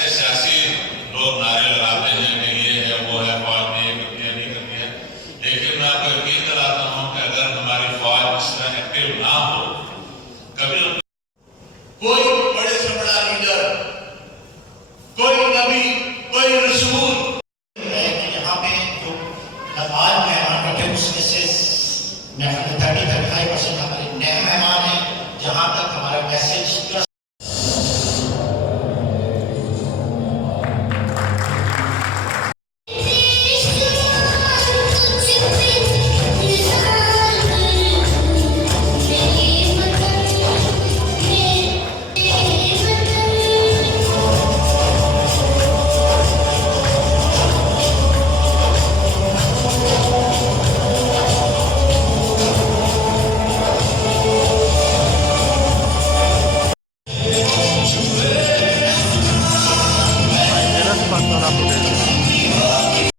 ऐसे सियासी लोग नारे लगाते हैं कि ये है वो है, फौज ने ये करती है नहीं करती है, लेकिन मैं आपको यकीन दिलाता हूं कि अगर हमारी फौज इस तरह एक्टिव ना हो, कभी कोई बड़े से बड़ा लीडर, कोई नबी